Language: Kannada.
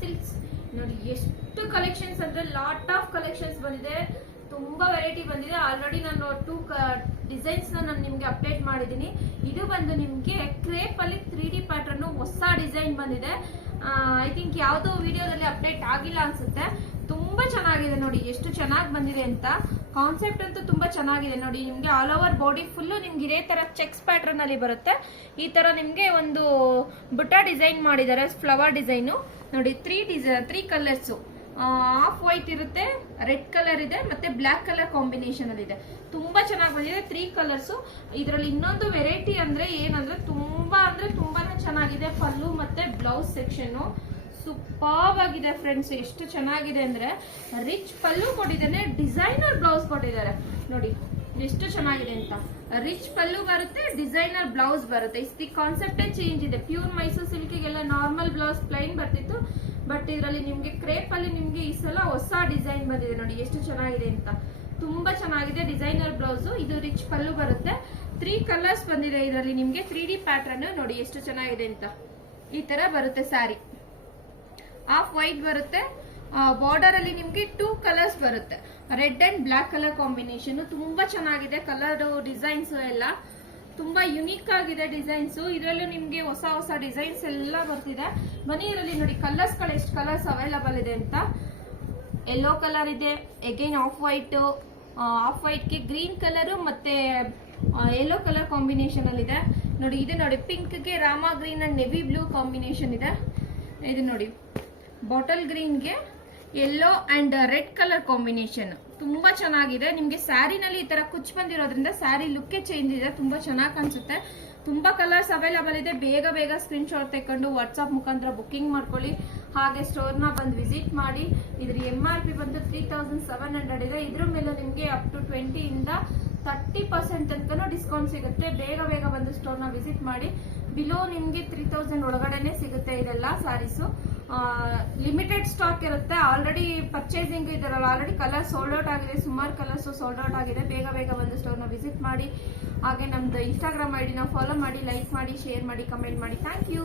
ಸಿಲ್ಕ್ಸ್ ನೋಡಿ ಎಷ್ಟು ಕಲೆಕ್ಷನ್ಸ್ ಅಂದ್ರೆ ಲಾಟ್ ಆಫ್ ಕಲೆಕ್ಷನ್ಸ್ ಬಂದಿದೆ, ತುಂಬಾ ವೆರೈಟಿ ಬಂದಿದೆ. ಆಲ್ರೆಡಿ ನಾನು 2 ಡಿಸೈನ್ಸ್ ನಾನು ನಿಮ್ಗೆ ಅಪ್ಡೇಟ್ ಮಾಡಿದ್ದೀನಿ. ಇದು ಬಂದು ನಿಮ್ಗೆ ಕ್ರೇಪ್ ಅಲ್ಲಿ 3D ಪ್ಯಾಟರ್ನ್ ಹೊಸ ಡಿಸೈನ್ ಬಂದಿದೆ. ಐ ಥಿಂಕ್ ಯಾವ್ದೋ ವಿಡಿಯೋದಲ್ಲಿ ಅಪ್ಡೇಟ್ ಆಗಿಲ್ಲ ಅನ್ಸುತ್ತೆ. ತುಂಬಾ ಚೆನ್ನಾಗಿದೆ ನೋಡಿ, ಎಷ್ಟು ಚೆನ್ನಾಗಿ ಬಂದಿದೆ ಅಂತ. ಕಾನ್ಸೆಪ್ಟ್ ಅಂತೂ ತುಂಬಾ ಚೆನ್ನಾಗಿದೆ ನೋಡಿ. ನಿಮ್ಗೆ ಆಲ್ ಓವರ್ ಬಾಡಿ ಫುಲ್ ನಿಮ್ಗೆ ಇದೇ ತರ ಚೆಕ್ಸ್ ಪ್ಯಾಟರ್ನ್ ಅಲ್ಲಿ ಬರುತ್ತೆ. ಈ ತರ ನಿಮ್ಗೆ ಒಂದು ಬುಟ್ಟ ಡಿಸೈನ್ ಮಾಡಿದ್ದಾರೆ, ಫ್ಲವರ್ ಡಿಸೈನು ನೋಡಿ. 3 ಕಲರ್ಸ್, ಆಫ್ ವೈಟ್ ಇರುತ್ತೆ, ರೆಡ್ ಕಲರ್ ಇದೆ, ಮತ್ತೆ ಬ್ಲಾಕ್ ಕಲರ್ ಕಾಂಬಿನೇಷನ್ ಅಲ್ಲಿ ಇದೆ. ತುಂಬಾ ಚೆನ್ನಾಗಿ ಬಂದಿದೆ 3 ಕಲರ್ಸ್. ಇದರಲ್ಲಿ ಇನ್ನೊಂದು ವೆರೈಟಿ ಅಂದ್ರೆ ಏನಂದ್ರೆ ತುಂಬಾನೇ ಚೆನ್ನಾಗಿದೆ. ಪಲ್ಲು ಮತ್ತೆ ಬ್ಲೌಸ್ ಸೆಕ್ಷನ್ ಸೂಪರ್ ಆಗಿದೆ ಫ್ರೆಂಡ್ಸ್. ಎಷ್ಟು ಚೆನ್ನಾಗಿದೆ ಅಂದ್ರೆ ರಿಚ್ ಪಲ್ಲು ಕೊಟ್ಟಿದ್ದಾನೆ, ಡಿಸೈನರ್ ಬ್ಲೌಸ್ ಕೊಟ್ಟಿದ್ದಾರೆ ನೋಡಿ ಎಷ್ಟು ಚೆನ್ನಾಗಿದೆ ಅಂತ. ರಿಚ್ ಪಲ್ಲು ಬರುತ್ತೆ, ಡಿಸೈನರ್ ಬ್ಲೌಸ್ ಬರುತ್ತೆ. ಈ ಕಾನ್ಸೆಪ್ಟೇ ಚೇಂಜ್ ಇದೆ. ಪ್ಯೂರ್ ಮೈಸೂರು ಸಿಲ್ಕಿಗೆಲ್ಲ ನಾರ್ಮಲ್ ಬ್ಲೌಸ್ ಪ್ಲೈನ್ ಬರ್ತಿತ್ತು, ಬಟ್ ಇದರಲ್ಲಿ ನಿಮ್ಗೆ ಕ್ರೇಪ್ ಅಲ್ಲಿ ನಿಮ್ಗೆ ಈ ಸಲ ಹೊಸ ಡಿಸೈನ್ ಬಂದಿದೆ ನೋಡಿ ಎಷ್ಟು ಚೆನ್ನಾಗಿದೆ ಅಂತ. ತುಂಬಾ ಚೆನ್ನಾಗಿದೆ ಡಿಸೈನರ್ ಬ್ಲೌಸ್. ಇದು ರಿಚ್ ಪಲ್ಲು ಬರುತ್ತೆ. 3 ಕಲರ್ಸ್ ಬಂದಿದೆ ಇದರಲ್ಲಿ ನಿಮ್ಗೆ 3D ಪ್ಯಾಟರ್ನ್ ನೋಡಿ ಎಷ್ಟು ಚೆನ್ನಾಗಿದೆ ಅಂತ. ಈ ತರ ಬರುತ್ತೆ ಸ್ಯಾರಿ, ಆಫ್ ವೈಟ್ ಬರುತ್ತೆ. ಬಾರ್ಡರ್ ಅಲ್ಲಿ ನಿಮ್ಗೆ 2 ಕಲರ್ಸ್ ಬರುತ್ತೆ, red and black colour combination. ತುಂಬಾ ಚೆನ್ನಾಗಿದೆ ಕಲರ್ ಡಿಸೈನ್ಸ್ ಎಲ್ಲ, ತುಂಬಾ ಯುನೀಕ್ ಆಗಿದೆ ಡಿಸೈನ್ಸ್. ಇದರಲ್ಲೂ ನಿಮ್ಗೆ ಹೊಸ ಡಿಸೈನ್ಸ್ ಎಲ್ಲ ಬರ್ತಿದೆ. ಬನ್ನಿ ಇದರಲ್ಲಿ ನೋಡಿ ಕಲರ್ಸ್ ಗಳು ಎಷ್ಟು ಕಲರ್ಸ್ ಅವೈಲಬಲ್ ಇದೆ ಅಂತ. ಯೆಲ್ಲೋ ಕಲರ್ ಇದೆ, ಅಗೈನ್ ಆಫ್ ವೈಟ್ ಗೆ ಗ್ರೀನ್ ಕಲರ್ ಮತ್ತೆ ಯೆಲ್ಲೋ ಕಲರ್ ಕಾಂಬಿನೇಷನ್ ಅಲ್ಲಿ ಇದೆ ನೋಡಿ. ಇದು ನೋಡಿ ಪಿಂಕ್ ಗೆ Rama green and navy blue combination ಇದೆ. ಇದು ನೋಡಿ ಬಾಟಲ್ ಗ್ರೀನ್ ಗೆ yellow and red colour combination ತುಂಬಾ ಚೆನ್ನಾಗಿದೆ. ನಿಮ್ಗೆ ಸ್ಯಾರಿನಲ್ಲಿ ಈ ತರ ಕುಚ್ ಬಂದಿರೋದ್ರಿಂದ ಸ್ಯಾರಿ ಲುಕ್ ಚೇಂಜ್ ಇದೆ, ತುಂಬಾ ಚೆನ್ನಾಗಿ ಕಾಣಿಸುತ್ತೆ. ತುಂಬಾ ಕಲರ್ಸ್ ಅವೈಲಬಲ್ ಇದೆ. ಬೇಗ ಸ್ಕ್ರೀನ್ ಶಾಟ್ ತೆಕೊಂಡು ವಾಟ್ಸ್ಆಪ್ ಮುಖಾಂತರ ಬುಕಿಂಗ್ ಮಾಡ್ಕೊಳ್ಳಿ. ಹಾಗೆ ಸ್ಟೋರ್ನ ಬಂದು ವಿಸಿಟ್ ಮಾಡಿ. ಇದ್ರ MRP ಬಂದು 3700 ಇದೆ. ಇದ್ರ ಮೇಲೆ ನಿಮ್ಗೆ ಅಪ್ ಟು 20 ಇಂದ 30% ತನಕ ಡಿಸ್ಕೌಂಟ್ ಸಿಗುತ್ತೆ. ಬೇಗ ಬಂದು ಸ್ಟೋರ್ನ ವಿಸಿಟ್ ಮಾಡಿ. ಬಿಲೋ ನಿಮ್ಗೆ 3000 ಒಳಗಡೆನೆ ಸಿಗುತ್ತೆ ಇದೆಲ್ಲ ಸ್ಯಾರೀಸು. ಲಿಮಿಟೆಡ್ ಸ್ಟಾಕ್ ಇರುತ್ತೆ. ಆಲ್ರೆಡಿ ಪರ್ಚೇಸಿಂಗ್ ಇದರಲ್ಲಿ ಆಲ್ರೆಡಿ ಕಲರ್ ಸೋಲ್ಡ್ ಔಟ್ ಆಗಿದೆ, ಸುಮಾರು ಕಲರ್ಸ್ ಸೋಲ್ಡ್ ಔಟ್ ಆಗಿದೆ. ಬೇಗ ಬಂದು ಸ್ಟೋರ್ನ ವಿಸಿಟ್ ಮಾಡಿ. ಹಾಗೆ ನಮ್ದು ಇನ್ಸ್ಟಾಗ್ರಾಮ್ ID ನ ಫಾಲೋ ಮಾಡಿ, ಲೈಕ್ ಮಾಡಿ, ಶೇರ್ ಮಾಡಿ, ಕಮೆಂಟ್ ಮಾಡಿ. Thank you.